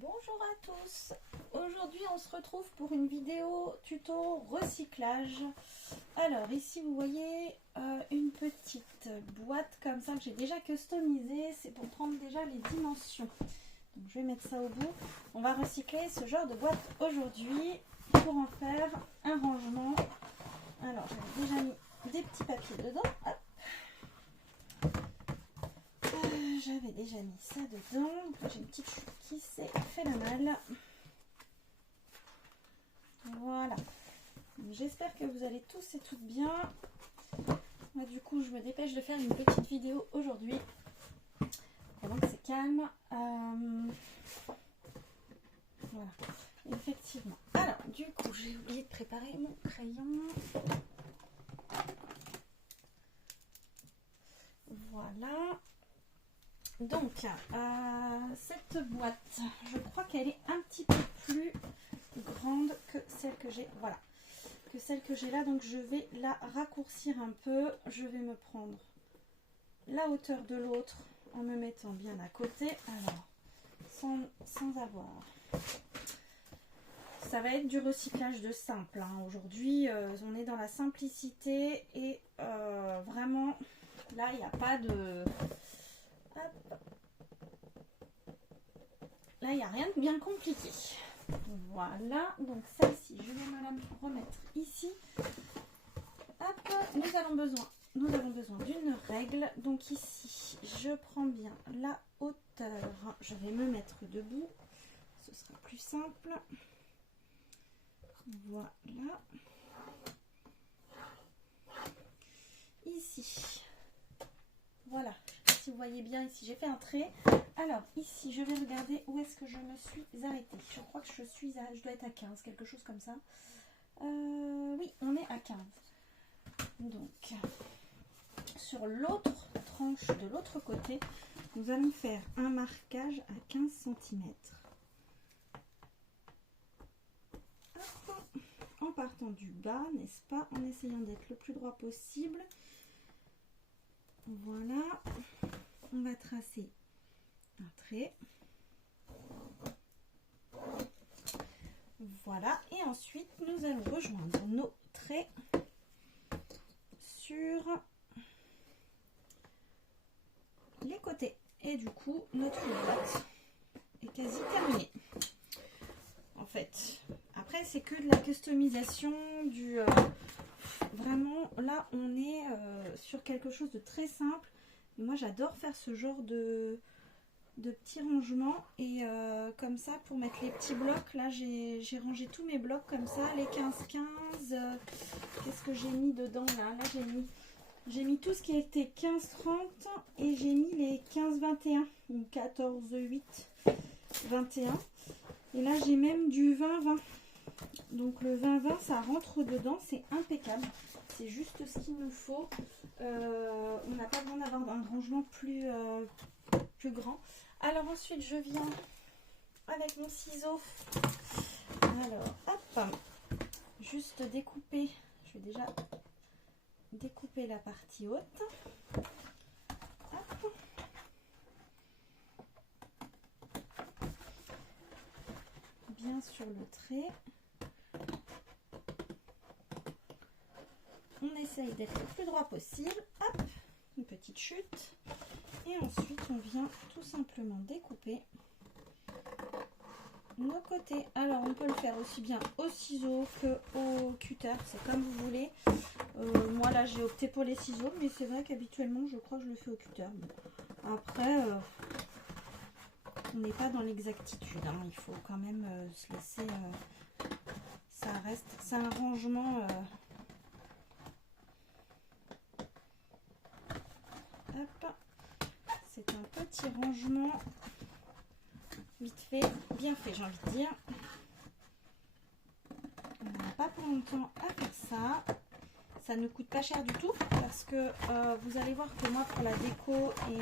Bonjour à tous, aujourd'hui on se retrouve pour une vidéo tuto recyclage. Alors ici vous voyez une petite boîte comme ça que j'ai déjà customisée, c'est pour prendre déjà les dimensions. Donc je vais mettre ça au bout. On va recycler ce genre de boîte aujourd'hui pour en faire un rangement. Alors j'avais déjà mis des petits papiers dedans. Hop. J'avais déjà mis ça dedans. J'ai une petite chute qui s'est fait la malle. Voilà. J'espère que vous allez tous et toutes bien. Moi, du coup, je me dépêche de faire une petite vidéo aujourd'hui. Pendant que c'est calme. Voilà. Effectivement. Alors, du coup, j'ai oublié de préparer mon crayon. Voilà. Donc, cette boîte, je crois qu'elle est un petit peu plus grande que celle que j'ai. Voilà, que celle que j'ai là. Donc, je vais la raccourcir un peu. Je vais me prendre la hauteur de l'autre en me mettant bien à côté. Alors, sans avoir. Ça va être du recyclage de simple. Hein. Aujourd'hui, on est dans la simplicité et vraiment, là, il n'y a pas de... Hop. Là, il n'y a rien de bien compliqué. Voilà, donc celle-ci, je vais me la remettre ici. Hop, nous avons besoin d'une règle. Donc ici, je prends bien la hauteur. Je vais me mettre debout. Ce sera plus simple. Voilà. Ici. Voilà. Si vous voyez bien ici, j'ai fait un trait. Alors ici, je vais regarder où est-ce que je me suis arrêtée. Je crois que je dois être à 15, quelque chose comme ça. Oui, on est à 15. Donc, sur l'autre tranche de l'autre côté, nous allons faire un marquage à 15 cm. En partant du bas, n'est-ce pas? En essayant d'être le plus droit possible. Voilà. On va tracer un trait. Voilà. Et ensuite, nous allons rejoindre nos traits sur les côtés. Et du coup, notre boîte est quasi terminée. En fait, après, c'est que de la customisation du... vraiment, là, on est sur quelque chose de très simple. Moi, j'adore faire ce genre de petits rangements. Et comme ça, pour mettre les petits blocs, là, j'ai rangé tous mes blocs comme ça. Les 15-15. Qu'est-ce que j'ai mis dedans, là? Là, j'ai mis tout ce qui était 15-30. Et j'ai mis les 15-21. Ou 14-8, 21. Et là, j'ai même du 20-20. Donc, le 20-20, ça rentre dedans. C'est impeccable. C'est juste ce qu'il nous faut. On n'a pas besoin d'avoir un rangement plus grand. Alors ensuite, je viens avec mon ciseau. Alors, hop, juste découper. Je vais déjà découper la partie haute. Hop. Bien sur le trait. On essaye d'être le plus droit possible. Hop, une petite chute. Et ensuite, on vient tout simplement découper nos côtés. Alors, on peut le faire aussi bien au ciseau qu'au cutter. C'est comme vous voulez. Moi, là, j'ai opté pour les ciseaux. Mais c'est vrai qu'habituellement, je crois que je le fais au cutter. Bon. Après, on n'est pas dans l'exactitude. Hein. Il faut quand même se laisser... ça reste... C'est un rangement... Hop. C'est un petit rangement vite fait, bien fait, j'ai envie de dire. On n'a pas pour longtemps à faire ça. Ça ne coûte pas cher du tout parce que vous allez voir que moi pour la déco et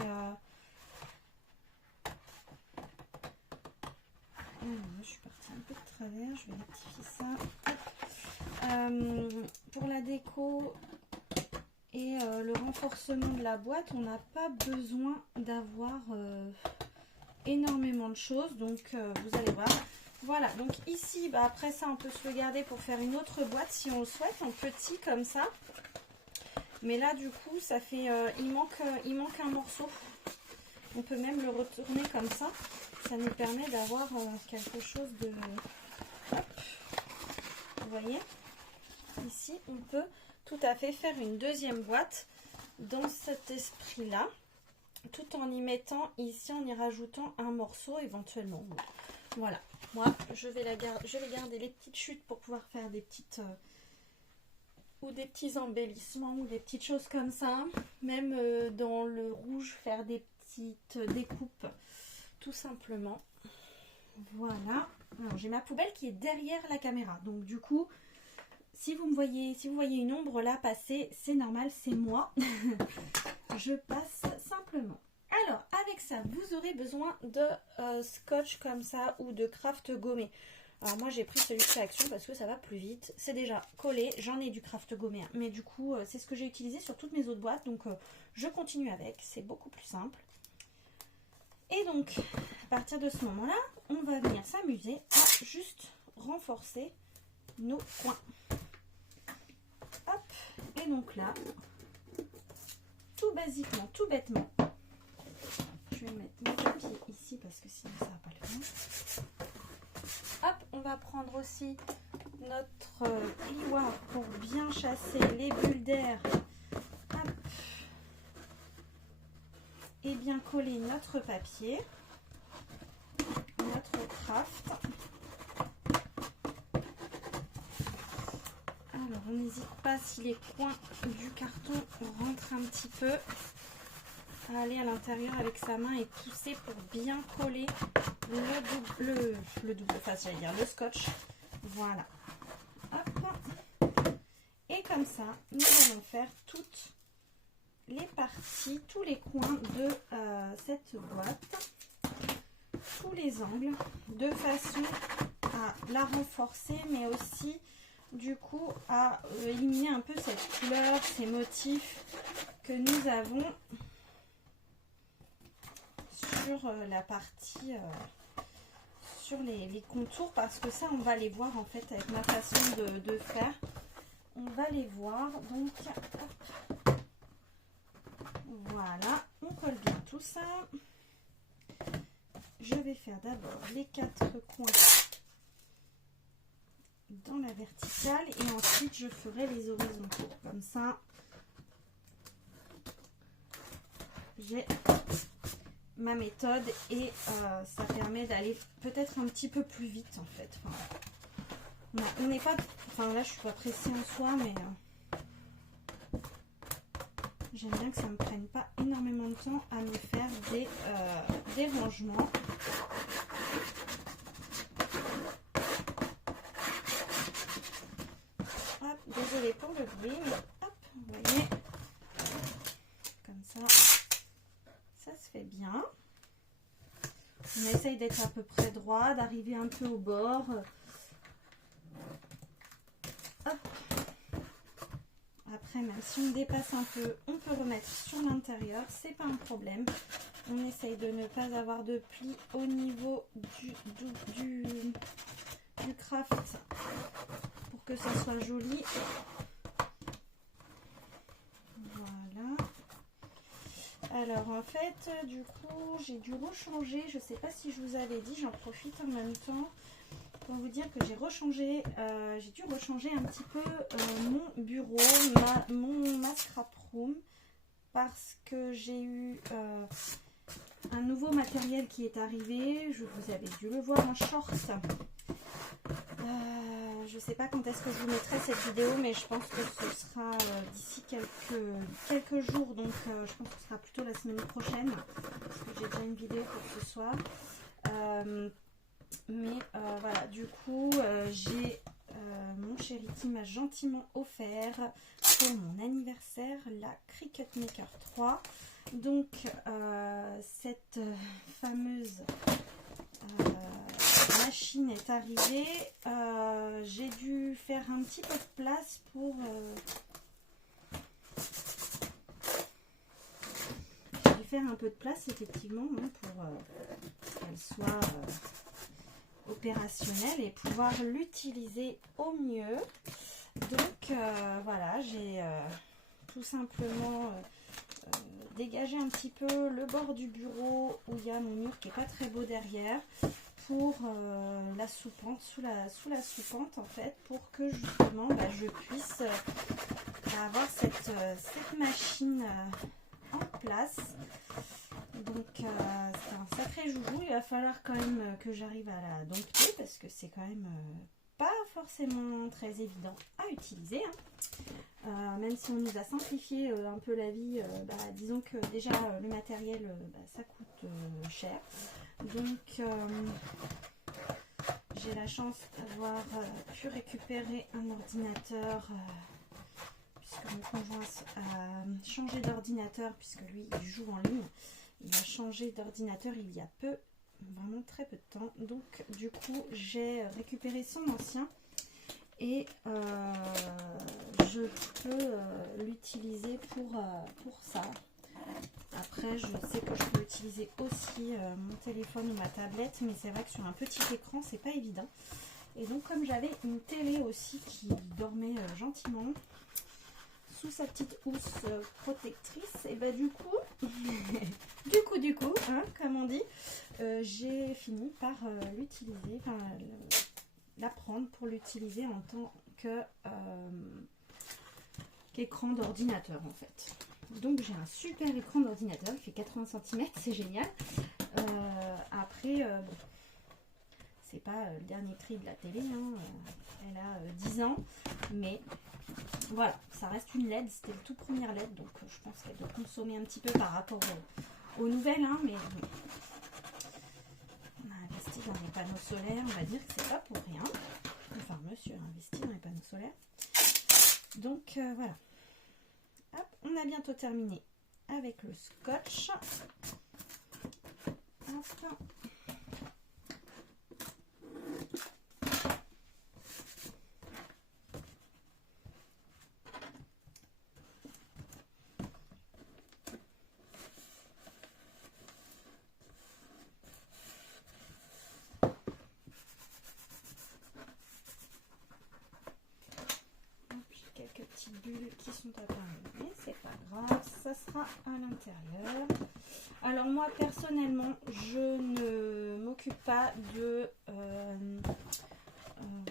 je suis partie un peu de travers, je vais rectifier ça. Pour la déco et le renforcement de la boîte, on n'a pas besoin d'avoir énormément de choses, donc vous allez voir. Voilà, donc ici, bah, après ça, on peut se le garder pour faire une autre boîte si on le souhaite, en petit comme ça. Mais là, du coup, ça fait, il manque un morceau. On peut même le retourner comme ça. Ça nous permet d'avoir quelque chose de... Hop. Vous voyez? Ici, on peut tout à fait faire une deuxième boîte dans cet esprit-là, tout en y mettant ici, en y rajoutant un morceau éventuellement. Voilà. Moi, je vais garder les petites chutes pour pouvoir faire des petites... ou des petits embellissements ou des petites choses comme ça. Même dans le rouge, faire des petites découpes, tout simplement. Voilà. Alors, j'ai ma poubelle qui est derrière la caméra. Donc, du coup, si vous voyez une ombre là passer, c'est normal, c'est moi. Je passe simplement. Alors, avec ça, vous aurez besoin de scotch comme ça ou de craft gommé. Alors moi j'ai pris celui de chez Action parce que ça va plus vite. C'est déjà collé, j'en ai du craft gommé. Hein. Mais du coup c'est ce que j'ai utilisé sur toutes mes autres boîtes. Donc je continue avec, c'est beaucoup plus simple. Et donc à partir de ce moment-là, on va venir s'amuser à juste renforcer nos coins. Hop, et donc là, tout basiquement, tout bêtement, je vais mettre mon papier ici parce que sinon ça va pas le faire. Hop, on va prendre aussi notre plioir pour bien chasser les bulles d'air. Hop. Et bien coller notre papier, notre craft. Alors, on n'hésite pas si les coins du carton rentrent un petit peu à aller à l'intérieur avec sa main et pousser pour bien coller le double face, j'allais dire le scotch. Voilà. Hop. Et comme ça, nous allons faire toutes les parties, tous les coins de cette boîte, tous les angles, de façon à la renforcer, mais aussi du coup à éliminer un peu cette couleur, ces motifs que nous avons sur la partie, sur les contours, parce que ça on va les voir en fait avec ma façon de faire. On va les voir, donc hop. Voilà, on colle bien tout ça. Je vais faire d'abord les 4 coins dans la verticale et ensuite je ferai les horizontaux. Comme ça, j'ai ma méthode et ça permet d'aller peut-être un petit peu plus vite en fait. Enfin, on n'est pas, enfin là je suis pas pressée en soi, mais j'aime bien que ça ne me prenne pas énormément de temps à me faire des rangements. Hop, désolée pour le bruit, mais hop, vous voyez, comme ça, ça se fait bien. On essaye d'être à peu près droit, d'arriver un peu au bord. Hop. Après, même si on dépasse un peu, on peut remettre sur l'intérieur, c'est pas un problème. On essaye de ne pas avoir de plis au niveau du craft pour que ça soit joli. Voilà. Alors en fait, du coup, j'ai dû rechanger, je sais pas si je vous avais dit, j'en profite en même temps pour vous dire que j'ai dû rechanger un petit peu mon bureau, ma scrap room, parce que j'ai eu un nouveau matériel qui est arrivé. Je vous avais dû le voir en short. Je sais pas quand est-ce que je vous mettrai cette vidéo, mais je pense que ce sera d'ici quelques jours, donc je pense que ce sera plutôt la semaine prochaine, parce que j'ai déjà une vidéo pour ce soir. Mais voilà, du coup, j'ai mon chéri qui m'a gentiment offert pour mon anniversaire la Cricut Maker 3. Donc, cette fameuse machine est arrivée. J'ai dû faire un petit peu de place pour... faire un peu de place effectivement hein, pour qu'elle soit opérationnelle et pouvoir l'utiliser au mieux. Donc voilà, j'ai tout simplement dégagé un petit peu le bord du bureau où il y a mon mur qui est pas très beau derrière pour la soupente, sous la soupente en fait, pour que justement je puisse avoir cette machine en place. Donc c'est un sacré joujou, il va falloir quand même que j'arrive à la dompter parce que c'est quand même pas forcément très évident à utiliser hein. Même si on nous a simplifié un peu la vie, disons que déjà le matériel ça coûte cher. Donc j'ai la chance d'avoir pu récupérer un ordinateur puisque mon conjoint a changé d'ordinateur puisque lui il joue en ligne. Il a changé d'ordinateur il y a peu, vraiment très peu de temps. Donc du coup j'ai récupéré son ancien et je peux l'utiliser pour ça. Après je sais que je peux utiliser aussi mon téléphone ou ma tablette, mais c'est vrai que sur un petit écran c'est pas évident. Et donc comme j'avais une télé aussi qui dormait gentiment sous sa petite housse protectrice, et du coup, hein, comme on dit, j'ai fini par l'utiliser, enfin la prendre pour l'utiliser en tant que qu'écran d'ordinateur en fait. Donc j'ai un super écran d'ordinateur, il fait 80 cm, c'est génial. Après, bon, c'est pas le dernier cri de la télé, hein, elle a 10 ans, mais voilà, ça reste une LED, c'était le tout premier LED, donc je pense qu'elle doit consommer un petit peu par rapport aux nouvelles, hein, mais bon. On a investi dans les panneaux solaires, on va dire que c'est pas pour rien. Enfin, monsieur a investi dans les panneaux solaires. Donc voilà. Hop, on a bientôt terminé avec le scotch. Hop. Quelques petites bulles qui sont apparues, mais c'est pas grave, ça sera à l'intérieur. Alors moi personnellement je ne m'occupe pas de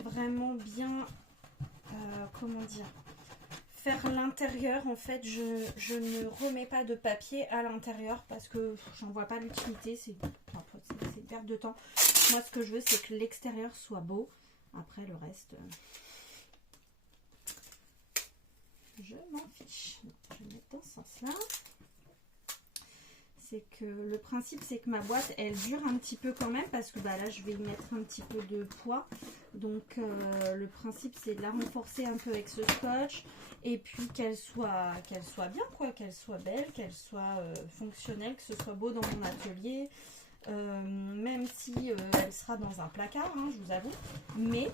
vraiment bien comment dire, faire l'intérieur. En fait je ne remets pas de papier à l'intérieur parce que j'en vois pas l'utilité, c'est une perte de temps. Moi ce que je veux c'est que l'extérieur soit beau, après le reste je m'en fiche. Je vais mettre dans ce sens là. C'est que le principe c'est que ma boîte elle dure un petit peu quand même parce que là je vais y mettre un petit peu de poids. Donc le principe c'est de la renforcer un peu avec ce scotch et puis qu'elle soit bien quoi, qu'elle soit belle, qu'elle soit fonctionnelle, que ce soit beau dans mon atelier. Même si elle sera dans un placard, hein, je vous avoue. Mais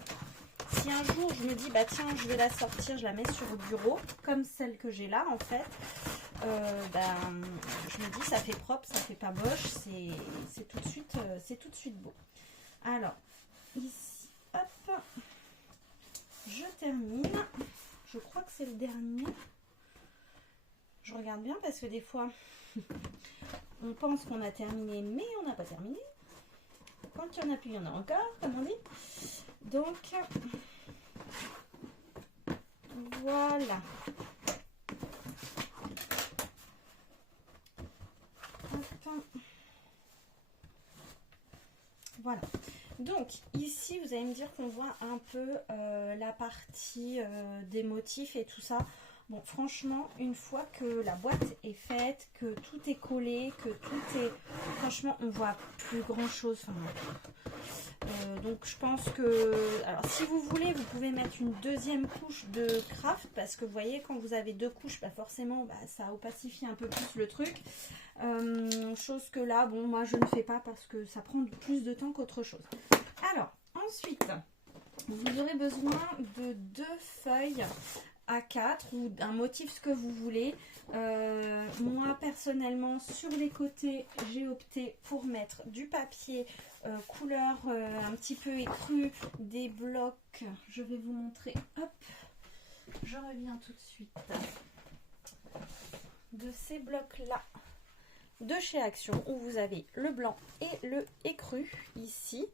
si un jour je me dis tiens je vais la sortir, je la mets sur le bureau comme celle que j'ai là en fait, je me dis ça fait propre, ça fait pas moche, c'est tout de suite beau. Alors ici hop, je termine, je crois que c'est le dernier, je regarde bien parce que des fois on pense qu'on a terminé mais on n'a pas terminé. Quand il n'y en a plus, il y en a encore, comme on dit. Donc, voilà. Hop. Voilà. Donc, ici, vous allez me dire qu'on voit un peu la partie des motifs et tout ça. Bon, franchement, une fois que la boîte est faite, que tout est collé, que tout est... Franchement, on voit plus grand-chose. Donc, je pense que... Alors, si vous voulez, vous pouvez mettre une deuxième couche de craft. Parce que, vous voyez, quand vous avez deux couches, forcément, ça opacifie un peu plus le truc. Chose que là, bon, moi, je ne fais pas parce que ça prend plus de temps qu'autre chose. Alors, ensuite, vous aurez besoin de 2 feuilles A4 ou d'un motif, ce que vous voulez. Moi personnellement sur les côtés j'ai opté pour mettre du papier couleur un petit peu écru, des blocs, je vais vous montrer, hop, je reviens tout de suite, de ces blocs là de chez Action où vous avez le blanc et le écru ici,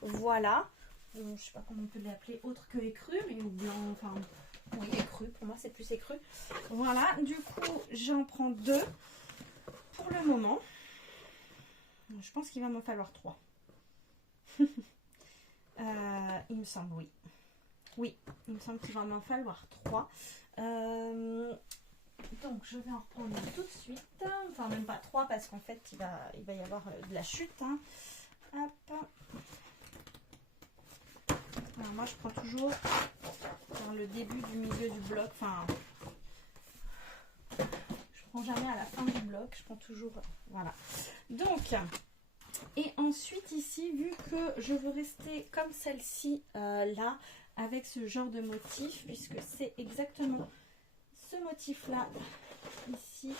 voilà, je ne sais pas comment on peut l'appeler autre que écru, mais ou blanc, enfin oui, écru, pour moi c'est plus écru. Voilà, du coup j'en prends 2 pour le moment. Je pense qu'il va m'en falloir 3. Il me semble, oui. Oui, il me semble qu'il va m'en falloir 3. Donc je vais en reprendre tout de suite. Enfin même pas 3 parce qu'en fait il va y avoir de la chute. Hein. Hop. Alors moi je prends toujours dans le début du milieu du bloc, enfin je prends jamais à la fin du bloc, je prends toujours, voilà. Donc, et ensuite ici, vu que je veux rester comme celle-ci là, avec ce genre de motif, puisque c'est exactement ce motif là, ici,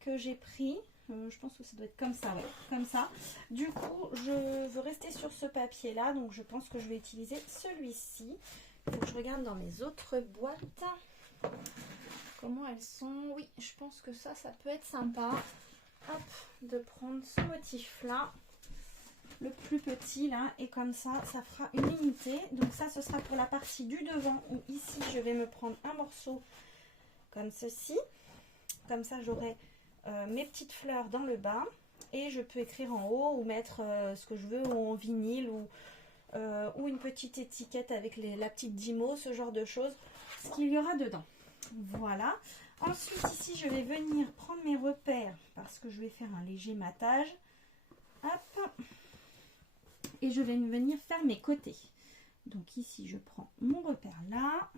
que j'ai pris. Je pense que ça doit être comme ça, ouais, comme ça. Du coup, je veux rester sur ce papier-là, donc je pense que je vais utiliser celui-ci. Il faut que je regarde dans mes autres boîtes comment elles sont. Oui, je pense que ça peut être sympa. Hop, de prendre ce motif-là, le plus petit là, et comme ça, ça fera une unité. Donc ça, ce sera pour la partie du devant, où ici, je vais me prendre un morceau comme ceci. Comme ça, j'aurai mes petites fleurs dans le bas et je peux écrire en haut ou mettre ce que je veux ou en vinyle ou une petite étiquette avec la petite Dymo, ce genre de choses, ce qu'il y aura dedans. Voilà. Ensuite ici je vais venir prendre mes repères parce que je vais faire un léger matage. Hop. Et je vais venir faire mes côtés. Donc ici je prends mon repère là.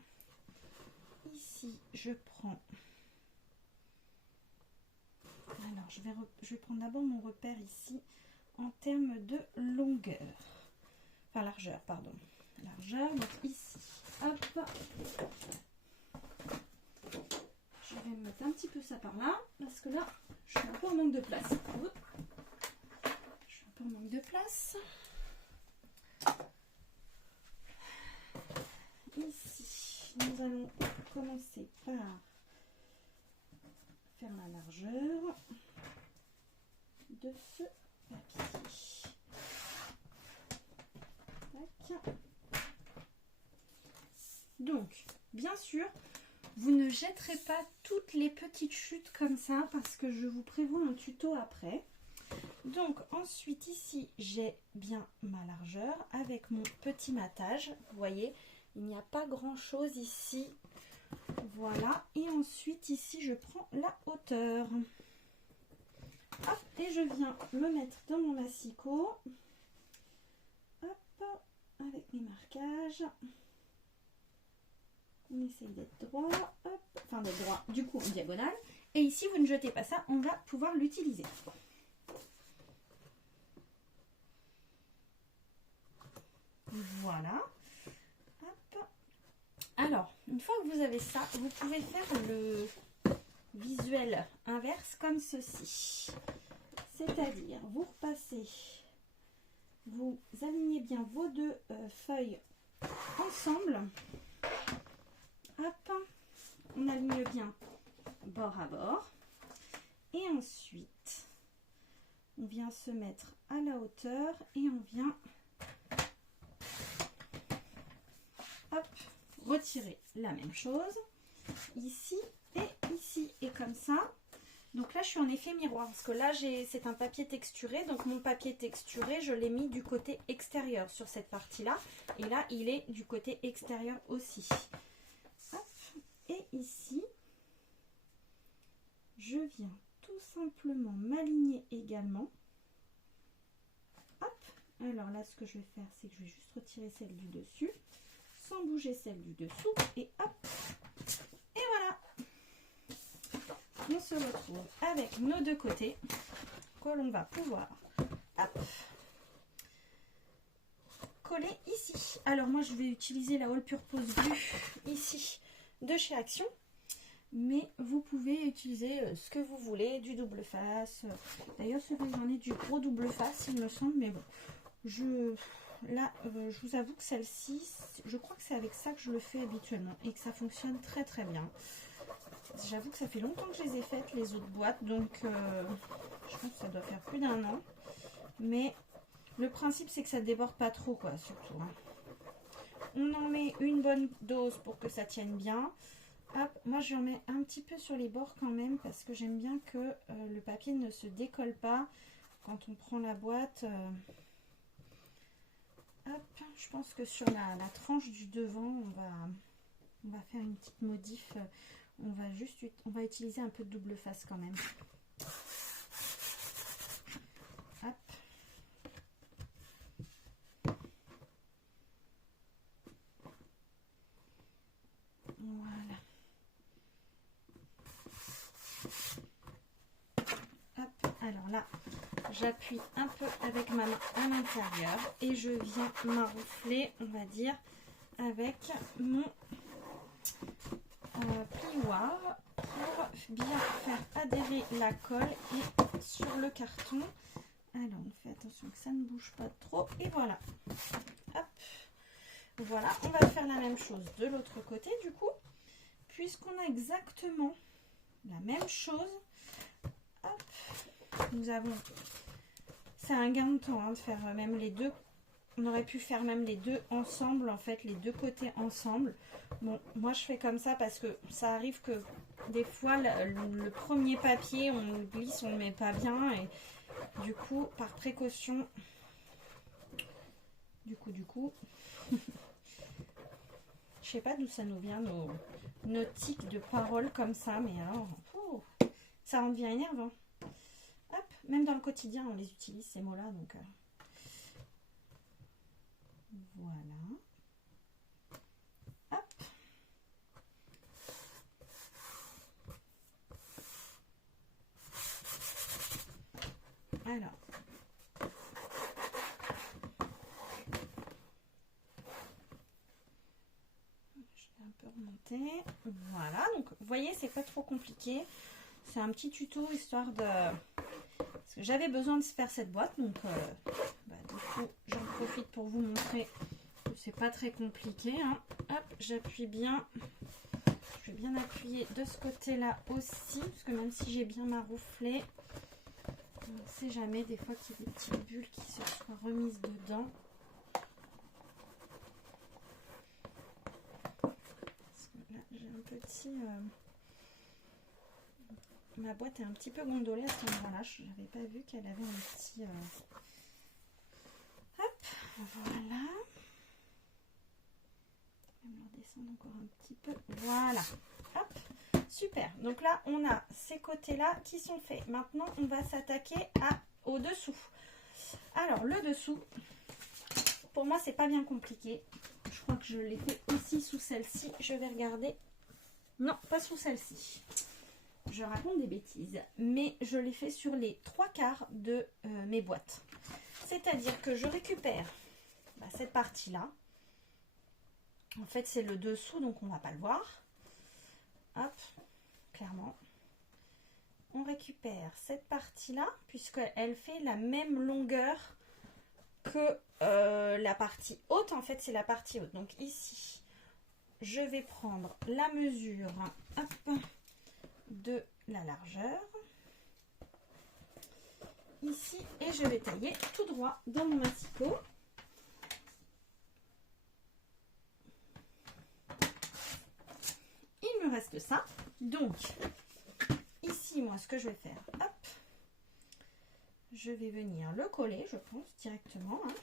Ici je prends... Alors, je vais prendre d'abord mon repère ici en termes de longueur. Enfin, largeur, pardon. Largeur, donc ici. Hop. Je vais mettre un petit peu ça par là, parce que là, je suis un peu en manque de place. Je suis un peu en manque de place. Ici, nous allons commencer par faire la largeur de ce papier. Tac. Donc, bien sûr, vous ne jetterez pas toutes les petites chutes comme ça parce que je vous prévois un tuto après. Donc ensuite ici, j'ai bien ma largeur avec mon petit matage. Vous voyez, il n'y a pas grand chose ici. Voilà, et ensuite ici je prends la hauteur. Hop, et je viens me mettre dans mon massicot. Hop, avec mes marquages. On essaye d'être droit, hop, enfin d'être droit, du coup en diagonale. Et ici vous ne jetez pas ça, on va pouvoir l'utiliser. Voilà. Hop. Alors, une fois que vous avez ça, vous pouvez faire le visuel inverse comme ceci. C'est-à-dire, vous repassez, vous alignez bien vos deux feuilles ensemble. Hop, on aligne bien bord à bord. Et ensuite, on vient se mettre à la hauteur et on vient hop, retirer la même chose ici et ici. Et comme ça, donc là je suis en effet miroir parce que là c'est un papier texturé. Donc mon papier texturé, je l'ai mis du côté extérieur sur cette partie-là. Et là, il est du côté extérieur aussi. Hop, et ici, je viens tout simplement m'aligner également. Hop, alors là, ce que je vais faire, c'est que je vais juste retirer celle du dessus, sans bouger celle du dessous, et hop, et voilà. On se retrouve avec nos deux côtés que l'on va pouvoir hop, coller ici. Alors moi, je vais utiliser la All Purpose Glue ici de chez Action. Mais vous pouvez utiliser ce que vous voulez, du double face. D'ailleurs, celui-là, j'en ai du gros double face, il me semble. Mais bon, je vous avoue que celle-ci, je crois que c'est avec ça que je le fais habituellement. Et que ça fonctionne très très bien. J'avoue que ça fait longtemps que je les ai faites, les autres boîtes. Donc, je pense que ça doit faire plus d'1 an. Mais le principe, c'est que ça ne déborde pas trop, quoi, surtout. Hein. On en met une bonne dose pour que ça tienne bien. Hop, moi je en mets un petit peu sur les bords quand même parce que j'aime bien que le papier ne se décolle pas quand on prend la boîte. Hop, je pense que sur la tranche du devant, on va faire une petite modif. On va utiliser un peu de double face quand même. Hop. Voilà. Hop, alors là, j'appuie un peu avec ma main à l'intérieur et je viens m'enroufler, on va dire, avec mon plioir pour bien faire adhérer la colle et sur le carton. Alors, on fait attention que ça ne bouge pas trop et voilà. Hop. Voilà, on va faire la même chose de l'autre côté du coup, puisqu'on a exactement la même chose. Hop. Nous avons, c'est un gain de temps hein, de faire même les deux. On aurait pu faire même les deux ensemble, en fait, les deux côtés ensemble. Bon, moi je fais comme ça parce que ça arrive que des fois le premier papier, on le glisse, on le met pas bien et du coup, par précaution, du coup, je sais pas d'où ça nous vient nos tics de paroles comme ça, mais alors, ça en devient énervant. Hop, même dans le quotidien, on les utilise ces mots-là, donc voilà. Hop. Alors. Je vais un peu remonter. Voilà, donc vous voyez, c'est pas trop compliqué. C'est un petit tuto histoire de... Parce que j'avais besoin de faire cette boîte, donc du coup, j'en profite pour vous montrer que c'est pas très compliqué. Hein. Hop, j'appuie bien. Je vais bien appuyer de ce côté-là aussi, parce que même si j'ai bien marouflé, on ne sait jamais des fois qu'il y a des petites bulles qui se soient remises dedans. Parce que là, j'ai un petit... Ma boîte est un petit peu gondolée à cet endroit-là. Je n'avais pas vu qu'elle avait un petit... Hop, voilà. Je vais me redescendre encore un petit peu. Voilà. Hop, super. Donc là, on a ces côtés-là qui sont faits. Maintenant, on va s'attaquer au dessous. Alors, le dessous, pour moi, c'est pas bien compliqué. Je crois que je l'ai fait aussi sous celle-ci. Je vais regarder. Non, pas sous celle-ci. Je raconte des bêtises, mais je l'ai fait sur les 3/4 de mes boîtes. C'est-à-dire que je récupère cette partie-là. En fait, c'est le dessous, donc on ne va pas le voir. Hop, clairement. On récupère cette partie-là, puisqu'elle fait la même longueur que la partie haute. En fait, c'est la partie haute. Donc ici, je vais prendre la mesure... Hop, de la largeur ici et je vais tailler tout droit dans mon massicot. Il me reste ça, donc ici moi ce que je vais faire, hop, je vais venir le coller, je pense directement hein.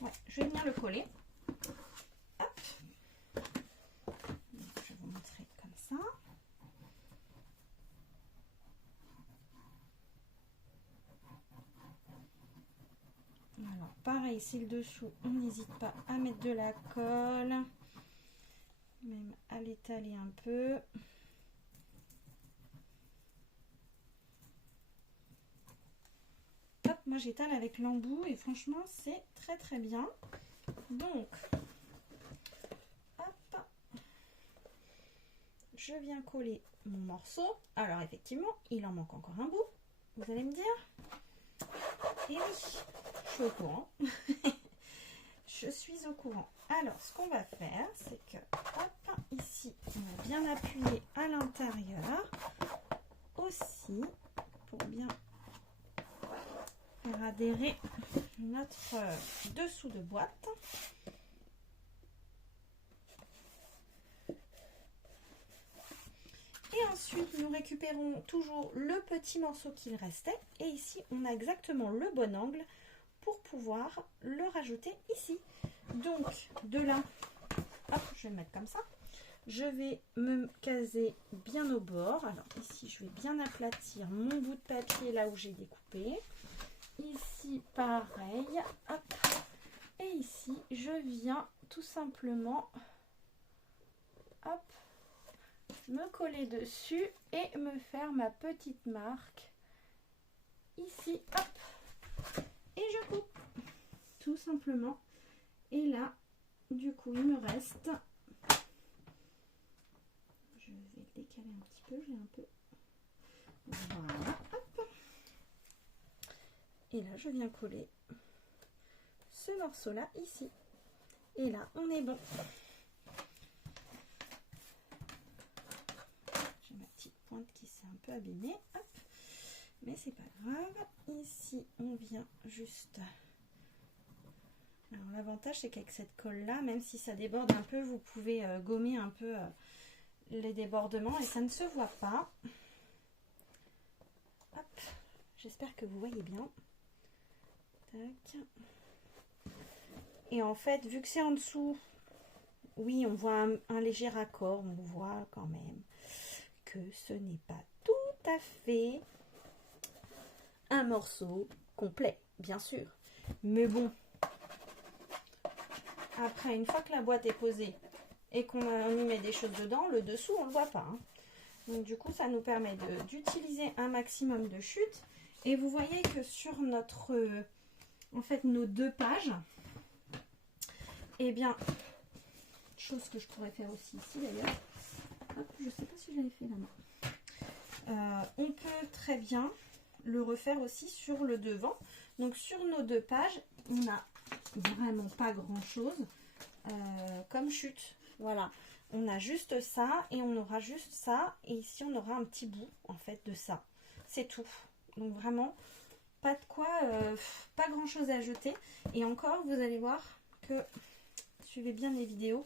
Ouais, je vais venir le coller. Hop. Donc, je vais vous montrer comme ça. Alors, pareil, c'est le dessous. On n'hésite pas à mettre de la colle. Même à l'étaler un peu. moi j'étale avec l'embout et franchement c'est très très bien. Donc, hop, je viens coller mon morceau. Alors effectivement, il en manque encore un bout, vous allez me dire. Et oui, je suis au courant. Je suis au courant. Alors, ce qu'on va faire, c'est que, hop, ici, on va bien appuyer à l'intérieur aussi pour bien faire adhérer notre dessous de boîte. Et ensuite, nous récupérons toujours le petit morceau qu'il restait. Et ici, on a exactement le bon angle pour pouvoir le rajouter ici. Donc, de là, hop, je vais le mettre comme ça. Je vais me caser bien au bord. Alors ici, je vais bien aplatir mon bout de papier là où j'ai découpé. Ici, pareil. Hop. Et ici, je viens tout simplement, hop, me coller dessus et me faire ma petite marque ici, hop, et je coupe tout simplement. Et là, du coup, il me reste, je vais le décaler un petit peu, j'ai un peu, voilà, hop, et là je viens coller ce morceau là ici, et là on est bon. Ma petite pointe qui s'est un peu abîmée, hop, mais c'est pas grave. Ici on vient juste, alors l'avantage c'est qu'avec cette colle là, même si ça déborde un peu, vous pouvez gommer un peu les débordements et ça ne se voit pas. Hop, j'espère que vous voyez bien. Tac. Et en fait, vu que c'est en dessous, oui, on voit un léger raccord, on voit quand même que ce n'est pas tout à fait un morceau complet, bien sûr. Mais bon, après, une fois que la boîte est posée et qu'on y met des choses dedans, le dessous, on ne le voit pas. Hein. Donc du coup, ça nous permet d'utiliser un maximum de chute. Et vous voyez que sur notre, en fait, nos 2 pages, eh bien, chose que je pourrais faire aussi ici d'ailleurs. Je ne sais pas si j'avais fait là-bas. On peut très bien le refaire aussi sur le devant. Donc sur nos 2 pages, on n'a vraiment pas grand-chose comme chute. Voilà, on a juste ça et on aura juste ça. Et ici, on aura un petit bout en fait de ça. C'est tout. Donc vraiment, pas de quoi, pas grand-chose à jeter. Et encore, vous allez voir que, suivez bien les vidéos,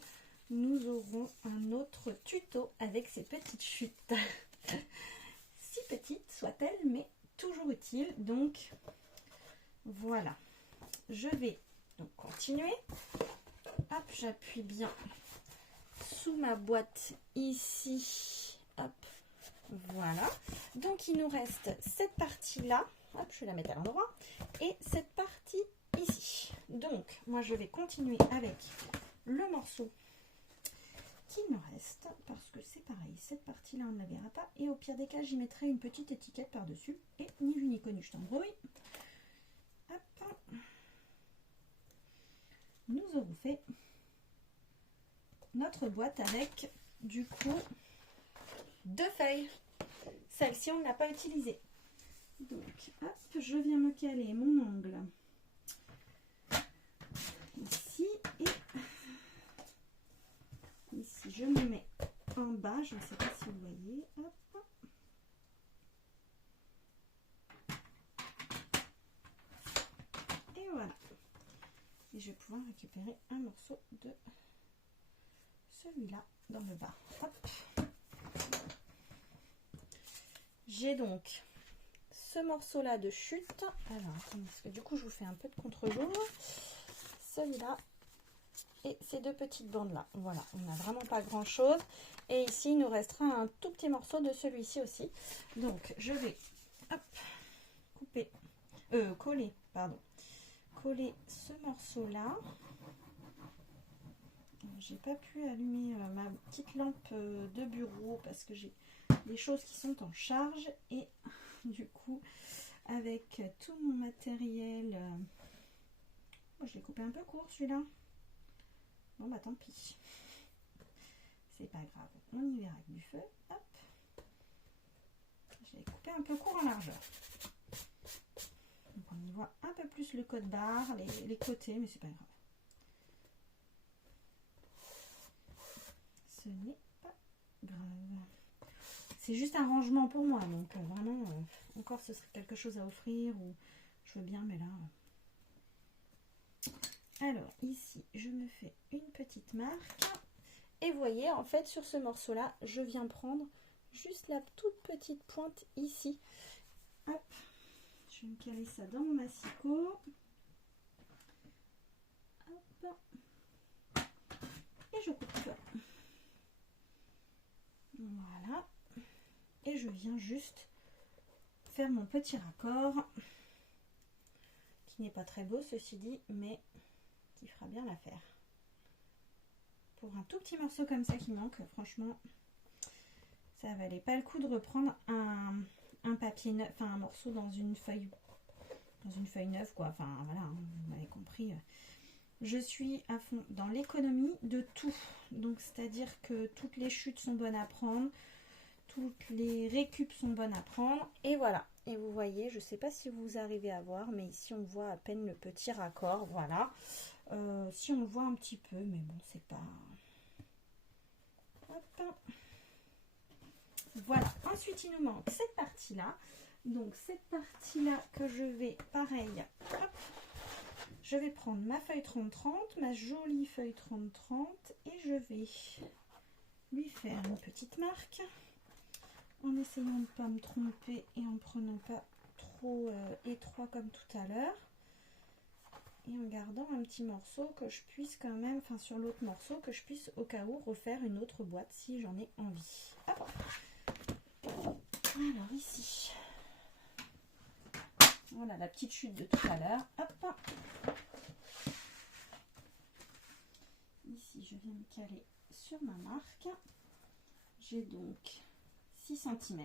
nous aurons un autre tuto avec ces petites chutes. Si petites soient-elles, mais toujours utiles. Donc, voilà. Je vais donc continuer. Hop, j'appuie bien sous ma boîte ici. Hop, voilà. Donc, il nous reste cette partie-là. Hop, je vais la mettre à l'endroit. Et cette partie ici. Donc, moi, je vais continuer avec le morceau qu'il me reste, parce que c'est pareil, cette partie là on ne la verra pas, et au pire des cas j'y mettrai une petite étiquette par dessus, et ni vu ni connu je t'embrouille. Hop, nous aurons fait notre boîte avec du coup 2 feuilles. Celle-ci on ne l'a pas utilisée, donc hop, je viens me caler mon angle ici et ici je me mets en bas, je ne sais pas si vous voyez, hop. Et voilà. Et je vais pouvoir récupérer un morceau de celui-là dans le bas. Hop. J'ai donc ce morceau-là de chute. Alors, attendez, parce que du coup, je vous fais un peu de contre-jour. Celui-là. Et ces 2 petites bandes là, voilà, on n'a vraiment pas grand chose. Et ici il nous restera un tout petit morceau de celui-ci aussi. Donc je vais hop, couper, coller, pardon, coller ce morceau là. J'ai pas pu allumer ma petite lampe de bureau parce que j'ai des choses qui sont en charge et du coup avec tout mon matériel. Oh, je l'ai coupé un peu court celui-là. Bon bah tant pis. C'est pas grave. On y verra avec du feu. Hop. Je l'ai coupé un peu court en largeur. Donc on y voit un peu plus le code barre, les côtés, mais c'est pas grave. Ce n'est pas grave. C'est juste un rangement pour moi, donc vraiment, encore ce serait quelque chose à offrir, ou je veux bien, mais là... Alors, ici, je me fais une petite marque. Et vous voyez, en fait, sur ce morceau-là, je viens prendre juste la toute petite pointe ici. Hop, je vais me caler ça dans mon massicot. Hop. Et je coupe. Voilà. Et je viens juste faire mon petit raccord, qui n'est pas très beau, ceci dit, mais qui fera bien l'affaire. Pour un tout petit morceau comme ça qui manque, franchement, ça valait pas le coup de reprendre un papier neuf, enfin un morceau dans une feuille neuve, quoi. Enfin voilà, hein, vous m'avez compris. Je suis à fond dans l'économie de tout. Donc c'est-à-dire que toutes les chutes sont bonnes à prendre, toutes les récup sont bonnes à prendre. Et voilà. Et vous voyez, je ne sais pas si vous arrivez à voir, mais ici on voit à peine le petit raccord. Voilà. Si on le voit un petit peu, mais bon, c'est pas... Hop. Voilà. Ensuite, il nous manque cette partie-là. Donc, cette partie-là que je vais, pareil, hop, je vais prendre ma feuille 30-30, ma jolie feuille 30-30, et je vais lui faire une petite marque, en essayant de ne pas me tromper et en prenant pas trop étroit comme tout à l'heure. Et en gardant un petit morceau que je puisse quand même, enfin sur l'autre morceau, que je puisse au cas où refaire une autre boîte si j'en ai envie. Hop. Alors ici, voilà la petite chute de tout à l'heure. Hop. Ici, je viens me caler sur ma marque. J'ai donc 6 cm.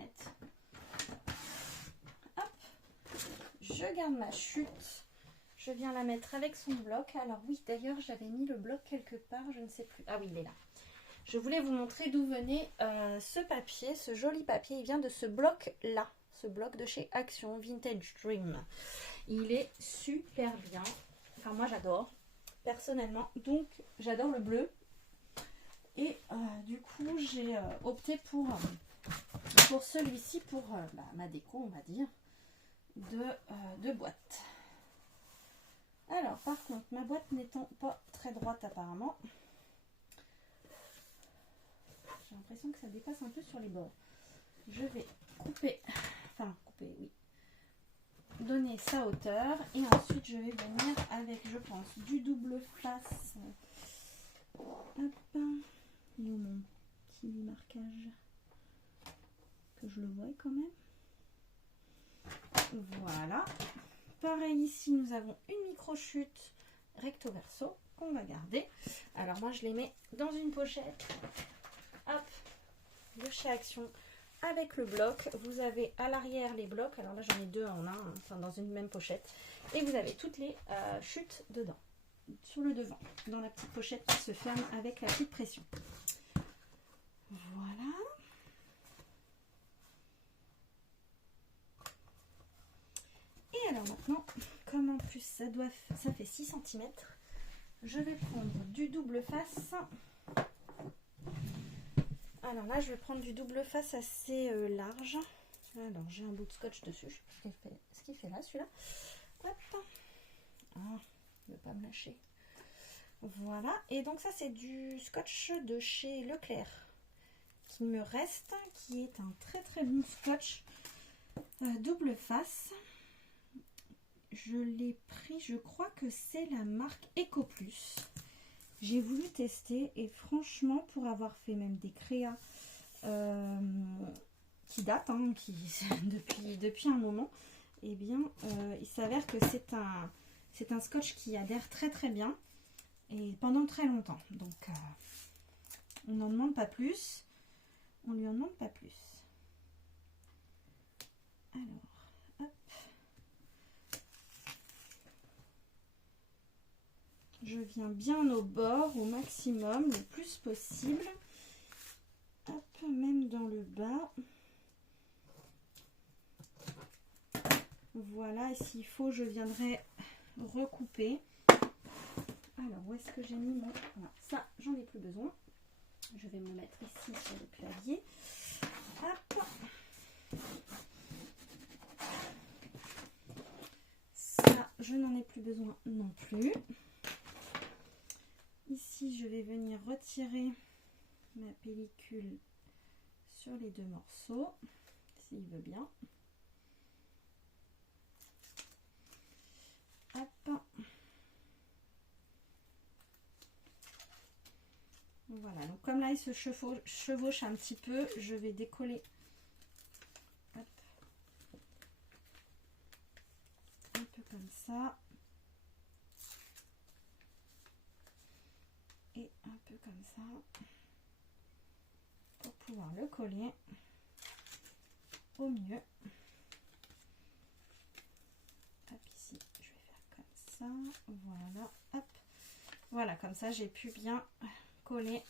Hop. Je garde ma chute. Je viens la mettre avec son bloc. Alors oui, d'ailleurs, j'avais mis le bloc quelque part, je ne sais plus. Ah oui, il est là. Je voulais vous montrer d'où venait ce papier, ce joli papier. Il vient de ce bloc-là, ce bloc de chez Action Vintage Dream. Il est super bien. Enfin, moi, j'adore, personnellement. Donc, j'adore le bleu. Et du coup, j'ai opté pour celui-ci, pour ma déco, on va dire, de boîte. Alors, par contre, ma boîte n'étant pas très droite apparemment, j'ai l'impression que ça dépasse un peu sur les bords. Je vais couper, oui, donner sa hauteur, et ensuite je vais venir avec, je pense, du double face. Hop, il est où mon petit marquage, que je le voie quand même. Voilà. Pareil ici, nous avons une micro-chute recto verso qu'on va garder. Alors moi je les mets dans une pochette. Hop, de chez Action avec le bloc. Vous avez à l'arrière les blocs. Alors là j'en ai deux en un, enfin dans une même pochette. Et vous avez toutes les chutes dedans, sur le devant, dans la petite pochette qui se ferme avec la petite pression. Voilà. Et alors maintenant, comme en plus ça fait 6 cm, je vais prendre du double face. Alors là, je vais prendre du double face assez large. Alors, j'ai un bout de scotch dessus. Je sais pas ce qu'il fait là, celui-là. Hop. Ah, il ne veut pas me lâcher. Voilà. Et donc ça, c'est du scotch de chez Leclerc qui me reste, qui est un très très bon scotch double face. Je l'ai pris, je crois que c'est la marque Eco Plus. J'ai voulu tester et franchement, pour avoir fait même des créas qui datent, hein, depuis un moment, eh bien, il s'avère que c'est un scotch qui adhère très très bien et pendant très longtemps. Donc, on n'en demande pas plus. On lui en demande pas plus. Alors, hop. viens bien au bord, au maximum, le plus possible. Hop, même dans le bas. Voilà, et s'il faut, je viendrai recouper. Alors, où est-ce que j'ai mis mon... Voilà, ça, j'en ai plus besoin. Je vais me mettre ici sur le clavier. Hop. Ça, je n'en ai plus besoin non plus. Ici, je vais venir retirer ma pellicule sur les deux morceaux, s'il veut bien. Hop. Voilà, donc comme là il se chevauche un petit peu, je vais décoller. Hop. Un peu comme ça. Et un peu comme ça. Pour pouvoir le coller au mieux. Hop, ici, je vais faire comme ça. Voilà, hop. Voilà, comme ça j'ai pu bien coller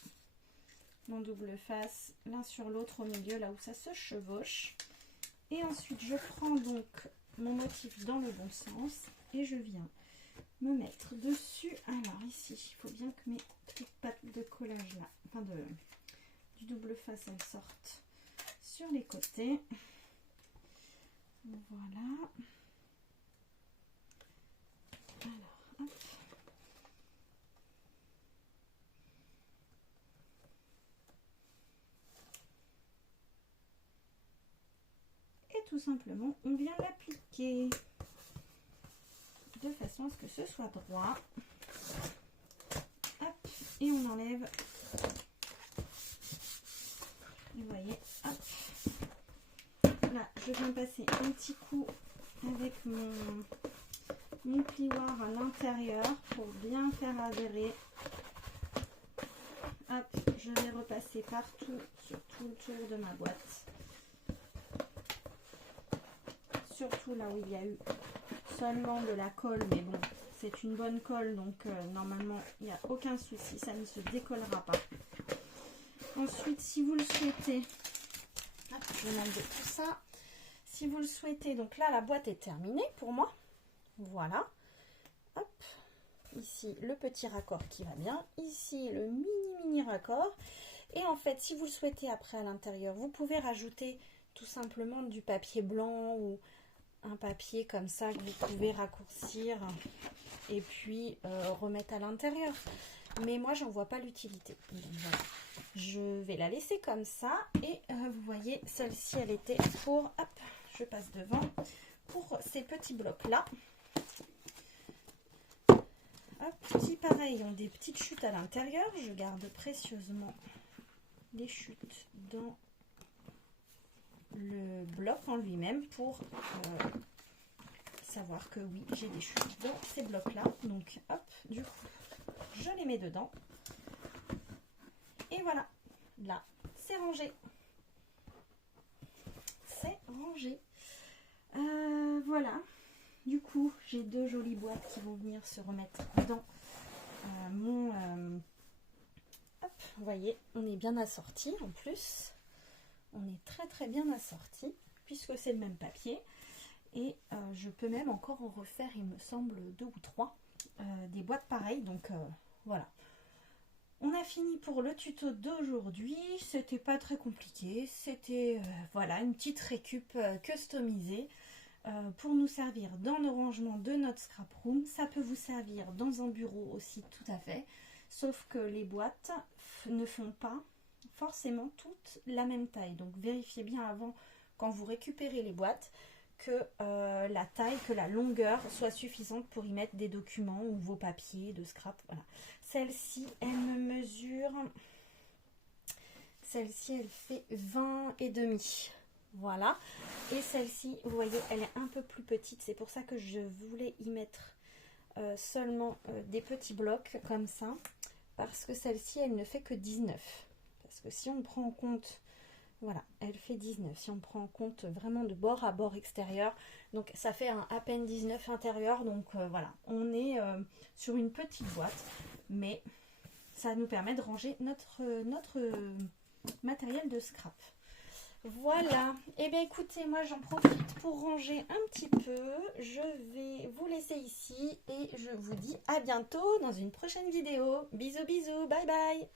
mon double face l'un sur l'autre au milieu, là où ça se chevauche. Et ensuite, je prends donc mon motif dans le bon sens et je viens me mettre dessus. Alors ici, il faut bien que mes petites pattes de collage là, enfin du double face, elles sortent sur les côtés. Voilà. Alors, hop. Et tout simplement, on vient l'appliquer de façon à ce que ce soit droit. Hop, et on enlève. Vous voyez, hop. Là, je viens passer un petit coup avec mon plioir à l'intérieur pour bien faire adhérer. Hop, je vais repasser partout sur tout le tour de ma boîte. Surtout là où il y a eu seulement de la colle, mais bon, c'est une bonne colle, donc normalement il n'y a aucun souci, ça ne se décollera pas. Ensuite, si vous le souhaitez, hop, je vais enlever tout ça. Si vous le souhaitez, donc là la boîte est terminée pour moi. Voilà. Hop. Ici le petit raccord qui va bien. Ici le mini raccord. Et en fait, si vous le souhaitez après à l'intérieur, vous pouvez rajouter tout simplement du papier blanc ou un papier comme ça que vous pouvez raccourcir et puis remettre à l'intérieur. Mais moi, j'en vois pas l'utilité. Donc voilà. Je vais la laisser comme ça. Et vous voyez, celle-ci, elle était pour... Hop, je passe devant. Pour ces petits blocs-là. Hop, qui pareil, ont des petites chutes à l'intérieur. Je garde précieusement les chutes dans le bloc en lui-même pour savoir que oui, j'ai des chutes dans ces blocs-là. Donc, hop, du coup, je les mets dedans. Et voilà, là, c'est rangé. C'est rangé. Voilà, du coup, j'ai deux jolies boîtes qui vont venir se remettre dans mon... hop, vous voyez, on est bien assorti en plus. On est très très bien assorti puisque c'est le même papier. Et je peux même encore en refaire, il me semble, 2 ou 3 des boîtes pareilles. Donc voilà. On a fini pour le tuto d'aujourd'hui. C'était pas très compliqué. C'était voilà, une petite récup customisée pour nous servir dans le rangement de notre scrap room. Ça peut vous servir dans un bureau aussi, tout à fait. Sauf que les boîtes ne font pas forcément toutes la même taille. Donc vérifiez bien avant, quand vous récupérez les boîtes, que la taille, que la longueur soit suffisante pour y mettre des documents ou vos papiers de scrap. Voilà. Celle-ci, elle me mesure... Celle-ci, elle fait 20 et demi. Voilà. Et celle-ci, vous voyez, elle est un peu plus petite. C'est pour ça que je voulais y mettre seulement des petits blocs comme ça. Parce que celle-ci, elle ne fait que 19. Parce que si on prend en compte... Voilà, elle fait 19. Si on prend en compte vraiment de bord à bord extérieur, donc ça fait à peine 19 intérieur. Donc voilà, on est sur une petite boîte. mais ça nous permet de ranger notre matériel de scrap. Voilà, et bien écoutez, moi j'en profite pour ranger un petit peu. Je vais vous laisser ici et je vous dis à bientôt dans une prochaine vidéo. Bisous bisous, bye bye.